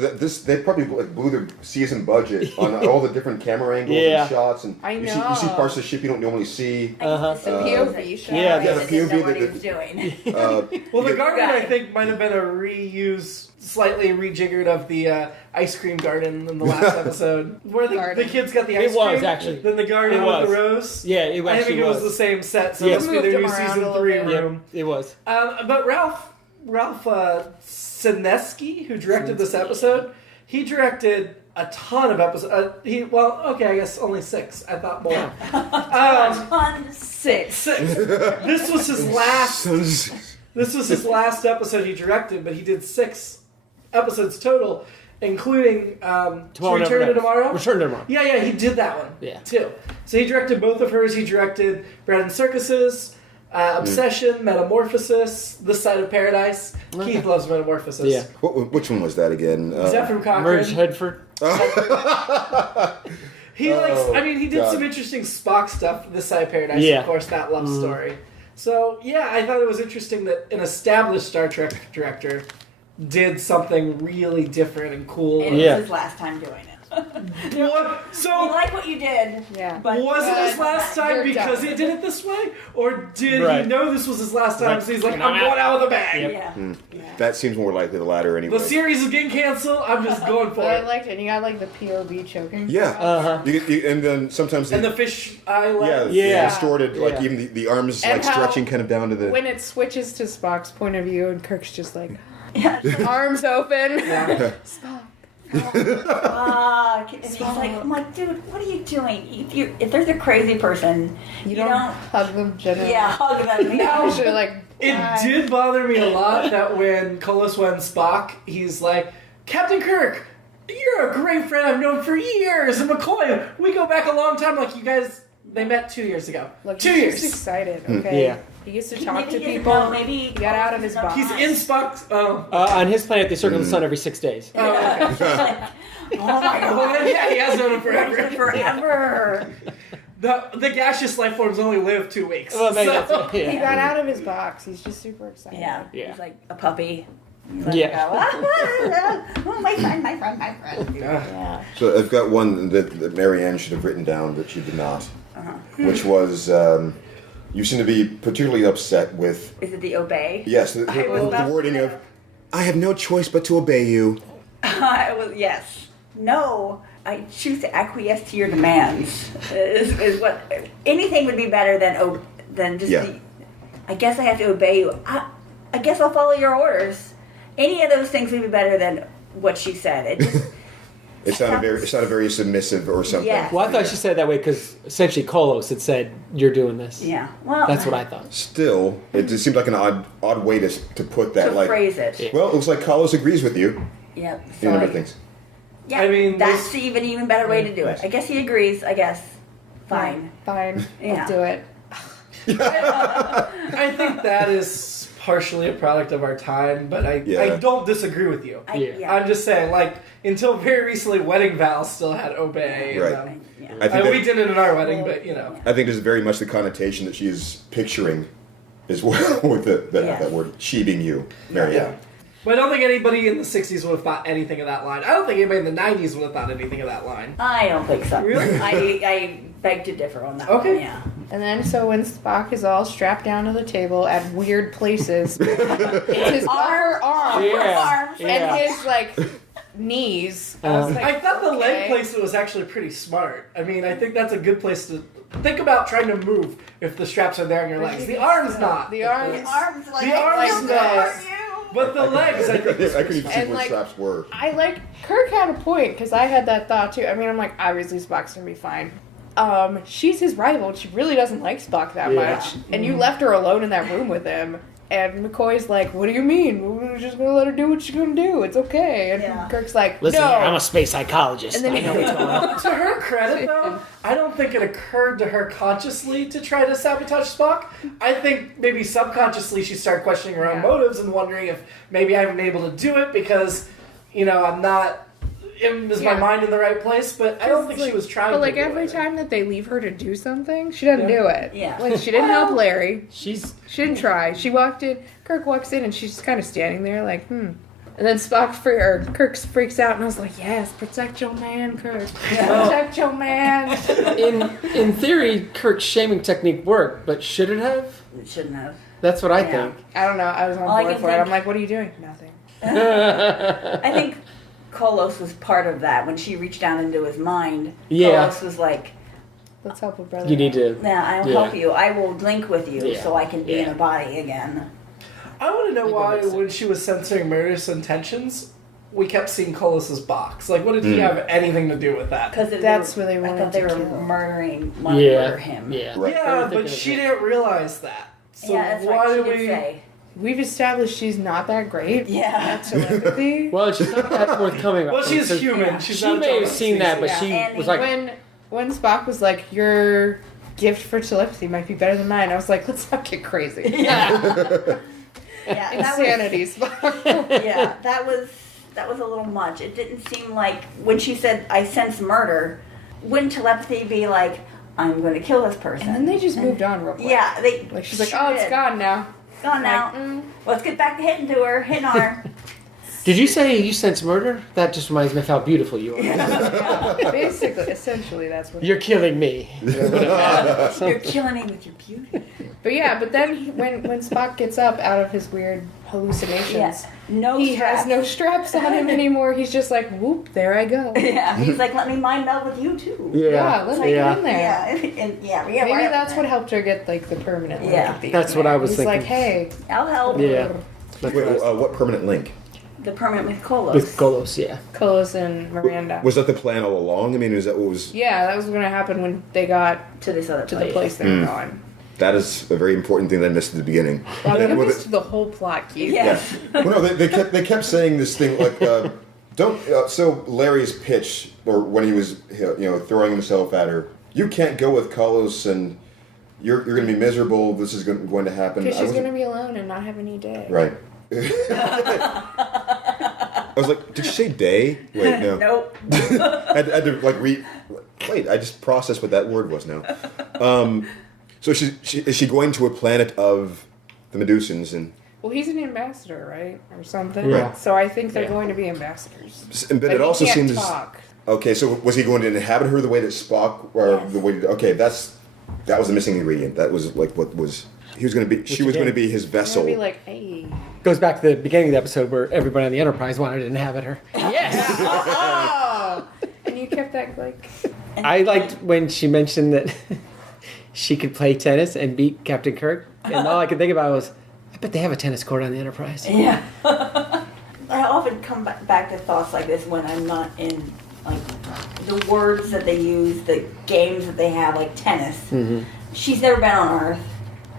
They probably blew their season budget on all the different camera angles and shots, and I you know. see parts of the ship you don't normally see. The POV shot. Yeah, the Didn't know POV what he that- was doing. Well, the garden Guy. I think might have been a reuse, slightly rejiggered of the ice cream garden in the last episode, where the kids got the ice cream. It was, actually. Then the garden It with the was. rose. Yeah, it I actually think it was was. the same set, so Yeah. it must be their new Moved them around season a little 3 bit. room. It was. But Ralph Sineski, who directed this episode, he directed a ton of episodes. I guess only 6. I thought more. On 6. 6. This was his last. This was his last episode he directed, but he did 6 episodes total, including Return to Tomorrow. Return to Tomorrow. Yeah, he did that one too. So he directed both of hers. He directed Bread and Circuses, Obsession, Metamorphosis, This Side of Paradise. Keith loves Metamorphosis. Yeah. Which one was that again? Is that from Cochrane? Merge Headford. He likes. I mean, he did God. some interesting Spock stuff. This Side of Paradise, Yeah. of course, that love story. So yeah, I thought it was interesting that an established Star Trek director did something really different and cool. And Yeah. it was his last time doing it. What? We So like what you did. Yeah. But was it his last time You're because done. he did it this way, or did Right. he know this was his last time? Right. So he's like, And I'm I'm going out. out of the bag. Yep. Yeah. That seems more likely the latter anyway. The series is getting canceled. I'm just going for But I it. liked it. And you got like the POV choking. Yeah. Uh-huh. And then sometimes And the fish eye yeah, Yeah. distorted, like Yeah. even the arms And like how- stretching kind of down to the. When it switches to Spock's point of view and Kirk's just like Yeah. arms open. Spock. And he's like, I'm like, dude, what are you doing? If there's a crazy person, You don't hug them generally. yeah, hug them. No, should like. It bye. did bother me a lot that when Kolos went Spock, he's like, Captain Kirk, you're a great friend I've known for years. And McCoy, we go back a long time. Like, you guys, they met 2 years ago. Look, 2 he's years. just excited. Okay. Yeah. He gets to Maybe talk to he didn't people. know, maybe he got out of his box. He's in Spock's. Oh. On his planet, they circle the sun every 6 days. Oh my Well, god. then, yeah, he has known him forever. Forever. The gaseous life forms only live 2 weeks. Well, maybe So- that's He yeah. got out of his box. He's just super excited. Yeah. Yeah. He's like a puppy. He's like, Yeah. oh, my friend. Yeah. So I've got one that Marianne should have written down, but she did not, which was you seem to be particularly upset with. Is it the obey? Yes, the was about to wording say of, "I have no choice but to obey you." Yes. No. I choose to acquiesce to your demands. Is what anything would be better than just. Yeah. I guess I have to obey you. I guess I'll follow your orders. Any of those things would be better than what she said. It just. It's not a very submissive or something. Yeah. Well, I thought she said it that way because essentially Kolos had said, "You're doing this." Yeah. Well. That's what I thought. Still, it just seemed like an odd way to put that. To Like, phrase it. well, it looks like Carlos agrees with you Yep. in other things. Yeah. I mean, that's this- even better way to do it. I guess he agrees. I guess. Fine. Fine. Yeah. I'll do it. I think that is partially a product of our time, but I don't disagree with you. Yeah. I'm just saying, like, until very recently, wedding vows still had obey. Right. And, Yeah. I think we that, did it in our wedding, but, you know. I think there's very much the connotation that she is picturing as well with that word, she being you, Marianne. But I don't think anybody in the 60s would have thought anything of that line. I don't think anybody in the 90s would have thought anything of that line. I don't think so. Really? I beg to differ on that Okay. one, yeah. And then, so when Spock is all strapped down to the table at weird places, it's his upper arm Yeah. Arms. Yeah. and his like knees. I was like, I thought the leg okay. placement was actually pretty smart. I mean, I think that's a good place to think about trying to move if the straps are there on your legs. The arms not. The arms. The arms like The arms I not. support you. But the legs, I think. I couldn't even see And, what like, straps were. I like Kirk had a point because I had that thought too. I mean, I'm like, obviously Spock's gonna be fine. She's his rival. And she really doesn't like Spock that Yeah. much, and you left her alone in that room with him. And McCoy's like, "What do you mean? We're just gonna let her do what she's gonna do. It's okay." And Yeah. Kirk's like, Listen, "No." here, I'm a space psychologist. And then I know what's going on. To her credit, though, I don't think it occurred to her consciously to try to sabotage Spock. I think maybe subconsciously she started questioning her own Yeah. motives and wondering if maybe I haven't been able to do it because, you know, I'm not is my mind in the right place? But I don't think she was trying. But like to do every it. time that they leave her to do something, she doesn't do it. Yeah. Like she didn't help Larry. She She didn't try. She walked in. Kirk walks in, and she's just kind of standing there, like, And then Kirk freaks out, and I was like, "Yes, protect your man, Kirk. Protect your man." in theory, Kirk's shaming technique worked, but should it have? It shouldn't have. That's what I Yeah. think. I don't know. I was on All I board can for it. think- I'm like, "What are you doing?" Nothing. I think Kolos was part of that when she reached down into his mind. Yeah. Kolos was like, Let's help a brother. You need to. "Nah, I'll Yeah. help you. I will link with you Yeah. so I can be in Yeah. a body again." I want to know Like, why, what makes when she was censoring murderous intentions, we kept seeing Colos's box. Like, what did he have anything to do with that? Because That's where they I wanted thought they to were kill. wanting to murder him. Yeah. Right. Yeah, but she didn't realize that. So Yeah, that's why right. She do did we? say. We've established she's not that great. Yeah. Telepathy. Well, she's not that forthcoming. about Well, she's things, 'cause human. Yeah. She's She not a may have telepath seen that, but species. she And was like, when Spock was like, "Your gift for telepathy might be better than mine," I was like, "Let's not get crazy." Yeah, that was, Insanity, Spock. yeah, that was a little much. It didn't seem like when she said, "I sense murder," wouldn't telepathy be like, "I'm going to kill this person"? And then they just moved on real quick. Yeah, they. Like she's like, sure "Oh, it's did. gone now." Gone now. Like, Let's get back to hitting on her. "Did you say you sense murder? That just reminds me of how beautiful you are. Yeah, basically, essentially, that's what. You're killing me." You're killing me with your beauty. But yeah, but then when Spock gets up out of his weird hallucinations, Yes. No he strap. has no straps on him anymore. He's just like, "Whoop, there I go." Yeah, he's like, "Let me mind meld with you too." Yeah, let's get Yeah. in there. Yeah, and yeah, Maybe right. that's what helped her get like the permanent link Yeah. at the That's end what I there. was He's thinking. like, "Hey, I'll help. Yeah. That's Wait, what I was- what permanent link? The permanent with Kolos. with Golos, yeah. Kolos and Miranda." Was that the plan all along? I mean, is that what was? Yeah, that was going to happen when they got to this other to place. the place they were going. That is a very important thing that I missed at the beginning. Well, That- you well, missed the whole plot, Keith. Yeah. Well, no, they kept saying this thing like, don't. So Larry's pitch, or when he was throwing himself at her, you can't go with Carlos, and you're going to be miserable. This is going to happen. Because I she's wasn't- going to be alone and not have any day. Right. I was like, did you say day? Wait, no. Nope. I had to like read. Wait, I just processed what that word was now. So is she going to a planet of the Medusans and? Well, he's an ambassador, right? Or something. Yeah. So I think they're Yeah. going to be ambassadors. But it he also can't seems. talk. Okay, so was he going to inhabit her the way that Spock, or Yes. the way? Okay, that was the missing ingredient. That was like what was. He was going to be. She was going to be his They're vessel. going to be like, "Hey." Goes back to the beginning of the episode where everybody on the Enterprise wanted to inhabit her. Yes! Oh! And you kept that, like... I liked when she mentioned that she could play tennis and beat Captain Kirk, and all I could think about was, I bet they have a tennis court on the Enterprise. Yeah. I often come back to thoughts like this when I'm not in, like, the words that they use, the games that they have, like tennis. Mm-hmm. She's never been on Earth.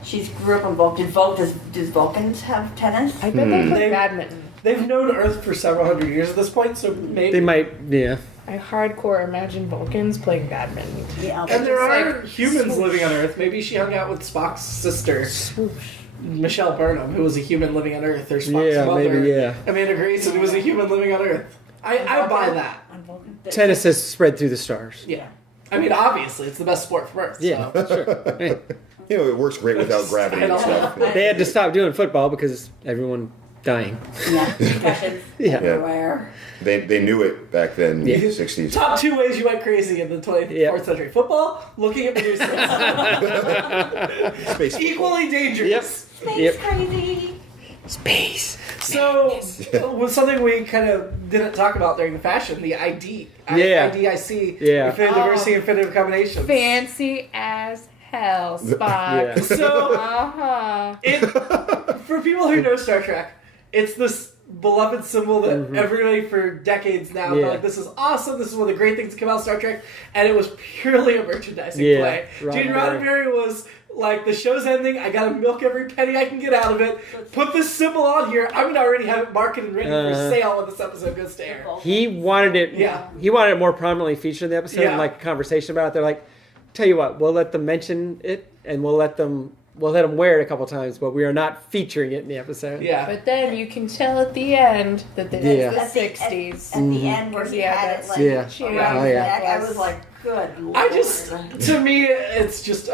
She's grew up on Vulcan. Does Vulcans have tennis? I bet they play They- badminton. They've known Earth for several hundred years at this point, so maybe. They might, yeah. I hardcore imagine Vulcans playing badminton. Yeah. And there Just are like humans swoosh. living on Earth. Maybe she hung out with Spock's sister, Swoosh. Michelle Burnham, who was a human living on Earth. Or Spock's Yeah, mother, maybe, yeah. Amanda Grayson, who was a human living on Earth. I buy that. On Vulcan. Tennis has spread through the stars. Yeah. I mean, obviously, it's the best sport from Earth. Yeah, So. sure. Yeah. It works great without gravity and stuff. They had to stop doing football because everyone dying. Yeah. Concussions Yeah. everywhere. They knew it back then in Yeah. the 60s. Top two ways you went crazy in the 24th Yeah. century: football, looking at Medusa. Space Equally dangerous. Yep. Space Yep. crazy. Space. So, was something we kind of didn't talk about during the fashion, the ID. Yeah. IDIC. Yeah. Infinite diversity, infinitive combinations. Fancy as hell, Spock. Yeah. So, Uh-huh. for people who know Star Trek, it's this beloved symbol that everybody for decades now, they're Yeah. like, this is awesome, this is one of the great things to come out of Star Trek, and it was purely a merchandising Yeah. play. Gene Roddenberry was like, the show's ending, I gotta milk every penny I can get out of it, put this symbol on here, I'm gonna already have it marketed and ready for sale when this episode goes to air. He wanted it. Yeah. He wanted it more prominently featured in the episode, Yeah. and like a conversation about it. They're like, tell you what, we'll let them mention it, and we'll let them we'll let him wear it a couple times, but we are not featuring it in the episode. Yeah. But then you can tell at the end that this Yeah. is the At the- 60s. At the end where he Yeah, had it that's- like Yeah. She around Oh, his yeah. neck, I was like, good Lord. I just, to me, it's just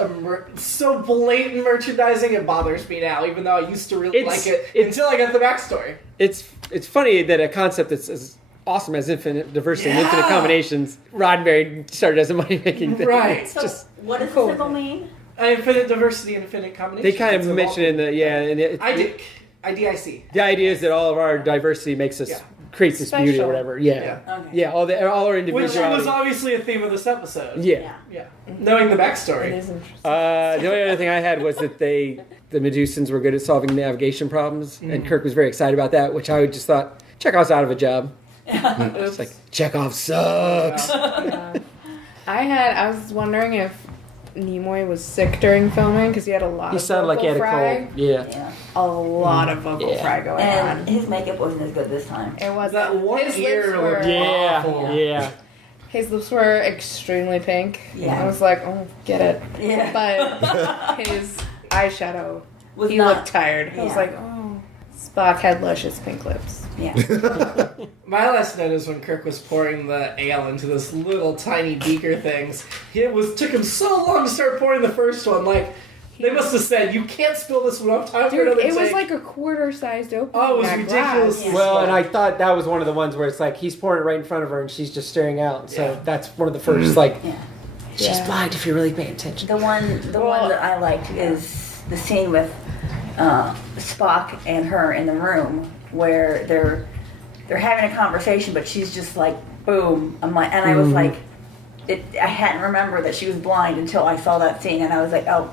so blatant merchandising. It bothers me now, even though I used to really It's- like it it's- until I got the backstory. It's funny that a concept that's as awesome as infinite diversity and Yeah. infinite combinations, Roddenberry started as a money-making thing. Right. It's So, just, what does cool. the symbol mean? Infinite diversity, infinite combination. they kind It's of a mention in the, yeah, and IDIC. the idea is that all of our diversity makes us, Yeah. creates this beauty or Special. whatever. Yeah. Yeah. Okay. Yeah, all our Which individuality. was obviously a theme of this episode. Yeah. Yeah. Knowing the It backstory. is interesting. The only other thing I had was that the Medusans were good at solving navigation problems, and Kirk was very excited about that, which I just thought, Chekhov's out of a job. It's like, Chekhov sucks. I was wondering if Nimoy was sick during filming because he had a lot He of sounded like he had a fry. cold. Yeah. Yeah. A lot of vocal Yeah. fry going And on. his makeup wasn't as good this time. It was That one his ear lips looked were, Yeah. awful. Yeah. his lips were extremely pink. Yeah. I was like, oh, get it. Yeah. But his eyeshadow, Was he not. looked tired. I was Yeah. like, oh, Spock had luscious pink lips. Yeah. My last note is when Kirk was pouring the ale into this little tiny beaker things. Took him so long to start pouring the first one. Like, they must have said, you can't spill this one off. Time for Dude, another it was take. like a quarter-sized opening. Oh, it was in that ridiculous. glass. Well, and I thought that was one of the ones where it's like he's pouring it right in front of her and she's just staring out. So Yeah. that's one of the first, like, Yeah. she's Yeah. blind if you're really paying attention. The one that I liked is the scene with Spock and her in the room where they're having a conversation, but she's just like, boom. I'm like, and I was like, I hadn't remembered that she was blind until I saw that scene, and I was like, oh,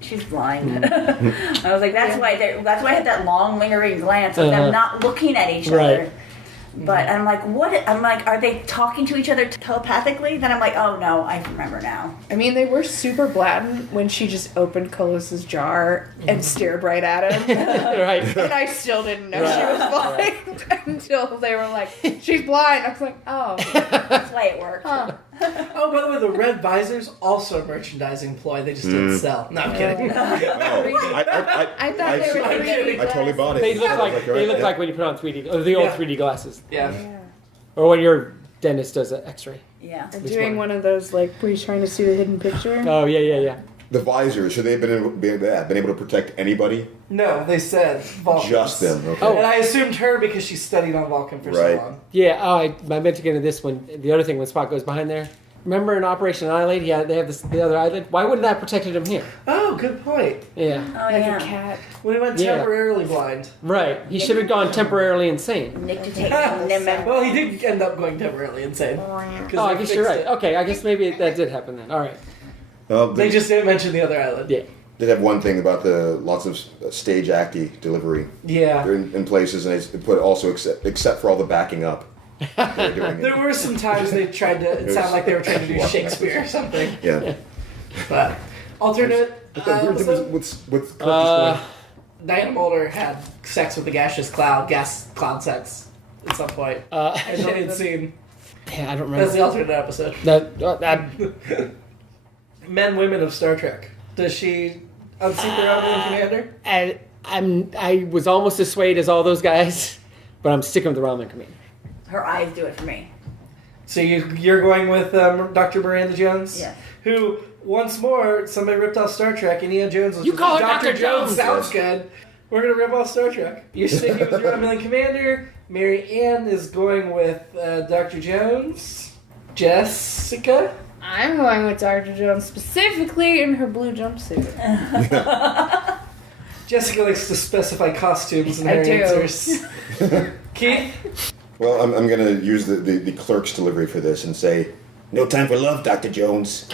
she's blind. I was like, that's why I had that long lingering glance of them not looking at each Right. other. But I'm like, what? I'm like, are they talking to each other telepathically? Then I'm like, oh no, I remember now. I mean, they were super blatant when she just opened Colus's jar and stared right at him. Right. And I still didn't know she was blind until they were like, she's blind. I was like, oh. That's why it worked. Huh. Oh, by the way, the red visors, also a merchandising ploy. They just didn't sell. No, I'm kidding. Oh, I thought they were I'm kidding. I totally bought it. They look I was like all they right, look yeah. like when you put on 3D, or the old Yeah. 3D glasses, Yeah. Yeah. or when your dentist does an X-ray. Yeah. I'm Which doing one? one of those, like, where you're trying to see the hidden picture. Oh yeah. The visors, should they have been able to protect anybody? No, they said Vulcans. Just them. Okay. Oh. And I assumed her because she studied on Vulcan for Right. so long. Yeah. Oh, I meant to get into this one. The other thing when Spock goes behind there. Remember in Operation Annihilate, they have the other eyelid. Why wouldn't that have protected him here? Oh, good point. Yeah. Oh Like yeah. a cat. When he went Yeah. temporarily blind. Right. He should have gone temporarily insane. Nick to take some Well, he did end up going temporarily insane. 'Cause Oh, I they guess you're right. fixed it. Okay, I guess maybe that did happen then. All right. They just didn't mention the other island. Yeah. did have one thing about the lots of stage acty delivery. Yeah. They're in places, and they put also except for all the backing up. They're doing There it. were some times they tried to, it sounded like they were trying to do Shakespeare or something. Yeah. But, alternate What's that weird thing episode, with Diana Muldaur had sex with the gaseous cloud, gas cloud sex, at some point. And deleted scene. Yeah, I don't That's remember. the alternate episode. That Men, women of Star Trek. Does she unseat the Romulan commander? I was almost as swayed as all those guys, but I'm sticking with the Romulan Commander. Her eyes do it for me. So you're going with Dr. Miranda Jones? Yes. Who, once more, somebody ripped off Star Trek, and Indiana Jones was You just, call her Dr. Dr. Jones Jones. sounds good. We're going to rip off Star Trek. You're sticking with your Romulan Commander. Marianne is going with Dr. Jones. Jessica? I'm going with Dr. Jones specifically in her blue jumpsuit. Jessica likes to specify costumes in I her do. answers. Keith? Well, I'm going to use the clerk's delivery for this and say, no time for love, Dr. Jones.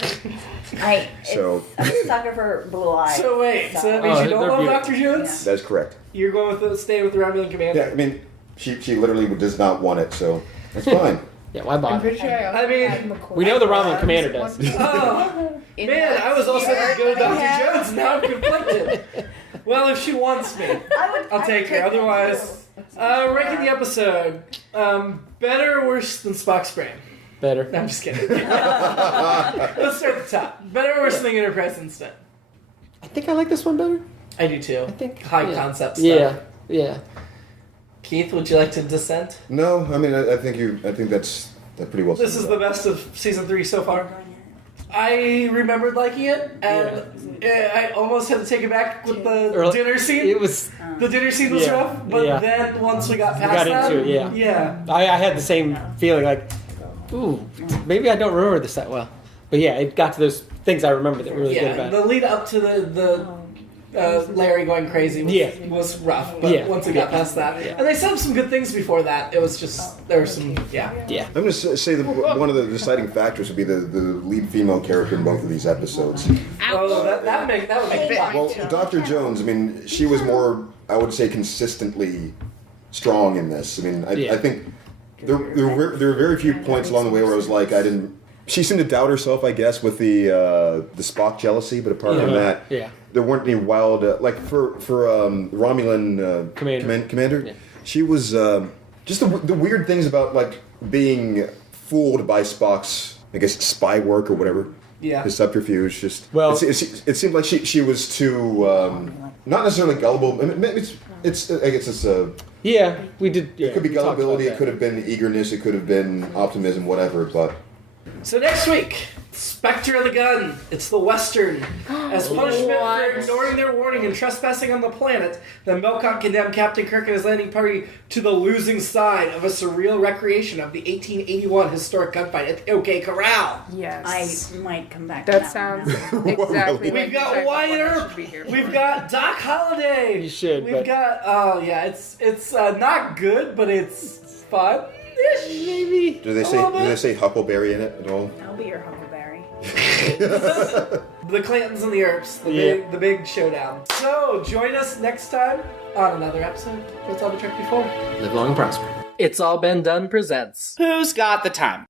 I'm So- a sucker for blue eyes. So wait, so that means Oh, you don't they're love beautiful. Dr. Jones? That's correct. You're going with staying with the Romulan Commander? Yeah, I mean, she literally does not want it, so that's fine. Yeah, why I'm bother? pretty sure I I mean, had McCoy. We know the Romulan Commander does. Oh, In man, that I was also going to go with Dr. Yeah. Jones. Now I'm conflicted. Well, if she wants me, I'll take her. Otherwise, ranking the episode. Better or worse than Spock's brain? Better. No, I'm just kidding. Let's start at the top. Better or worse than Enterprise Instant? I think I like this one better. I do too. I think High concept stuff. Yeah, yeah. Keith, would you like to dissent? No, I mean, I think that's pretty well. This is the best of season 3 so far. I remembered liking it, and I almost had to take it back with the dinner scene. It was. The dinner scene was rough, but then once we got past into that, it, I had the same feeling, like, ooh, maybe I don't remember this that well. But yeah, it got to those things I remember that were really good about it. The lead up to the Larry going crazy was rough, but once we got past that, and they said some good things before that. It was just there were some I'm going to say that one of the deciding factors would be the lead female character in both of these episodes. Oh, that would make it. Well, Dr. Jones, I mean, she was more, I would say, consistently strong in this. I mean, I think there were very few points along the way where I was like, she seemed to doubt herself, I guess, with the Spock jealousy, but apart from that, there weren't any wild, like for Romulan commander, she was just the weird things about like being fooled by Spock's, I guess, spy work or whatever. Yeah. His subterfuge. Just it seemed like she was too not necessarily gullible. I mean, I guess it's we did. Yeah, it could be gullibility. It could have been eagerness. It could have been optimism. Whatever. But so next week, Spectre of the Gun. It's the Western. As punishment for ignoring their warning and trespassing on the planet, the Melkot condemned Captain Kirk and his landing party to the losing side of a surreal recreation of the 1881 historic gunfight at the OK Corral. Yes. I might come back. That sounds exactly. We've got Wyatt Earp. We've got Doc Holliday. You should. We've got. It's not good, but it's fun. Maybe. Do they say Huckleberry in it at all? I'll be your Huckleberry. The Clantons and the Earps, the big showdown. So join us next time on another episode of What's All Been Tricked Before. Live long and prosper. It's All Been Done presents. Who's got the time?